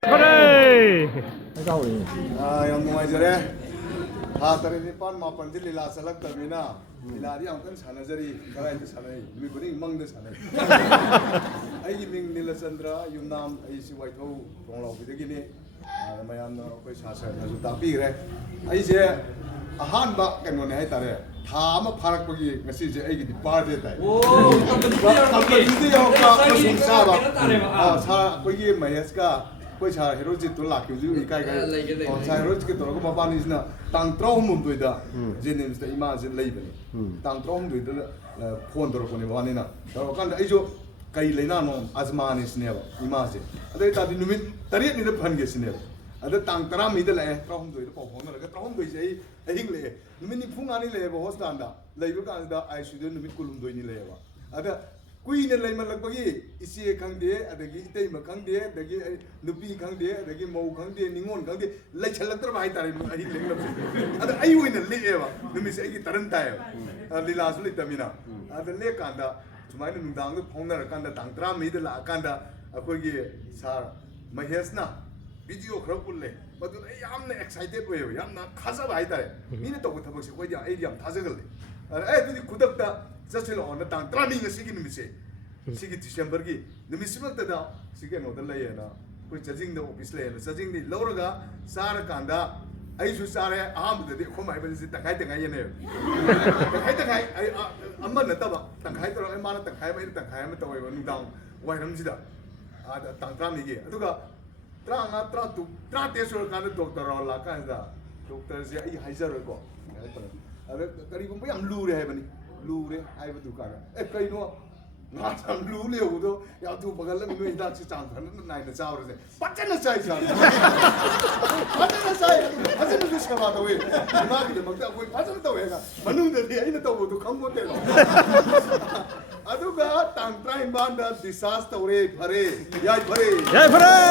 그래. ꯌꯥꯝ ꯅꯨꯡꯉꯥꯏꯖꯔꯦ ꯊꯥ ꯇꯔꯦꯠ ꯅꯤꯄꯥꯜ ꯃꯥꯄꯜꯁꯤ ꯂꯤꯂꯥ ꯆꯠꯂꯛꯇꯕꯅꯤꯅ ꯂꯤꯂꯥꯗꯤ ꯌꯥꯝ ꯀꯟꯅ ꯁꯥꯟꯅꯖꯔꯤ ꯀꯗꯥꯏꯗ ꯁꯥꯟꯅꯩ ꯅꯨꯃꯤꯠ ꯈꯨꯗꯤꯡ ꯃꯪꯗ ꯁꯥꯟꯅꯩ ꯑꯩꯒꯤ ꯃꯤꯡ ꯅꯤꯂꯆꯟꯗ꯭ꯔ ꯌꯨꯝꯅꯥꯝ ꯑꯩꯁꯤ ꯋꯥꯏꯊꯧ ꯊꯣꯡꯂꯥꯎꯕꯤꯗꯒꯤꯅꯤ ꯃꯌꯥꯝꯅ ꯑꯩꯈꯣꯏ ꯁꯥꯔꯅꯁꯨ ꯇꯥꯛꯄꯤꯈ꯭ꯔꯦ ꯑꯩꯁꯦ ꯑꯍꯥꯟꯕ ꯀꯩꯅꯣꯅꯦ ꯍꯥꯏꯇꯥꯔꯦ ꯊꯥ ꯑꯃ ꯐꯥꯔꯛꯄꯒꯤ ꯉꯁꯤꯁꯦ ꯑꯩꯒꯤꯗꯤ ꯕꯥꯔꯗꯦ ꯇꯥꯏ ꯀꯝꯄꯅꯤꯗ ꯌꯧꯔꯛꯄ ꯑꯃꯁꯨꯡ ꯆꯥꯕ ꯑꯩꯈꯣꯏꯒꯤ ꯃꯍꯦꯁꯀ ꯑꯩꯈꯣꯏ ꯁꯥꯔ ꯍꯦꯔꯣꯖꯤꯠꯇꯣ ꯂꯥꯛꯈꯤꯕꯁꯨ ꯏꯀꯥꯏ ꯁꯥꯔ ꯍꯦꯔꯣꯖꯤꯠꯀ ꯇꯧꯔꯒ ꯃꯕꯥꯅꯤꯁꯤꯅ ꯇꯥꯡ 13ꯗ ꯖꯦꯅꯤꯝꯁꯇ ꯏꯃꯥꯁꯦ ꯂꯩꯕꯅꯤ ꯇꯥꯡ 13ꯗ ꯐꯣꯟ ꯇꯧꯔꯛꯄꯅꯦ ꯃꯕꯥꯅꯤꯅ ꯇꯧꯔꯀꯥꯟꯗ ꯑꯩꯁꯨ ꯀꯩ ꯂꯩꯅꯥꯅꯣ ꯑꯖꯃꯥꯅꯤ ꯁꯤꯅꯦꯕ ꯏꯃꯥꯁꯦ ꯑꯗꯨ ꯑꯣꯏꯇꯥꯔꯗꯤ ꯅꯨꯃꯤꯠ 8ꯅꯤꯗ ꯐꯍꯟꯒꯦ ꯁꯤꯅꯦꯕ ꯑꯗ ꯇꯥꯡ 12ꯗ ꯂꯥꯛꯑꯦ 13ꯗ ꯄꯥꯎ ꯐꯥꯎꯅꯔꯒ 13ꯁꯦ ꯑꯩ ꯑꯍꯤꯡ ꯂꯩꯑꯦ ꯅꯨꯃꯤꯠ 94ꯅꯤ ꯂꯩꯑꯦꯕ ꯍꯣꯁꯄꯤꯇꯥꯜꯗ ꯂꯩꯕ ꯀꯥꯟꯁꯤꯗ ICUꯗ ꯅꯨꯃꯤꯠ 12ꯅꯤ ꯂꯩꯑꯦꯕ ꯑꯗ kuina lay malakpagi isi khangde adagi itei ma khangde adagi nupi khangde adagi mau khangde ningon khangde lay chalaktar bai tare ahi lenglap ada ai oina leeba numis ai ki taran tae lila su le tamina ada le kanda sumaina nungdang du phongnar kanda tangtra mi de la kanda akoi gi sar mahesna video khara pulle madu ai yamna excited oyo yamna khaza bai tare mine to thabak se koi ai yam thajagal le ai tu khudakta Just on the tank, running a sick in the Sigi December, the Missimal Tada, Sigan or the Layana, which judging the office lane, judging the Loraga, Sara Kanda, I should Sara armed the home I visit the Kaitanga. I'm not a taba, Tankaita, and Mana Tankai, Tankai, down, White Ramsida, Tankrami. I took a Tranga to Trates or kind of doctor or La Kanda, doctors, Hazarago. I'm Lure Heaven. Lure, I would do Kara. If I know not some blue Leo, you have to Bagala, you don't sit down for 9 hours. But then a size, what a size, I didn't discover the way. I'm not going to go with the way. Manu, the end of to come with them. Aduga, Tang Prime Banda, disaster, Pare, Yai Pare.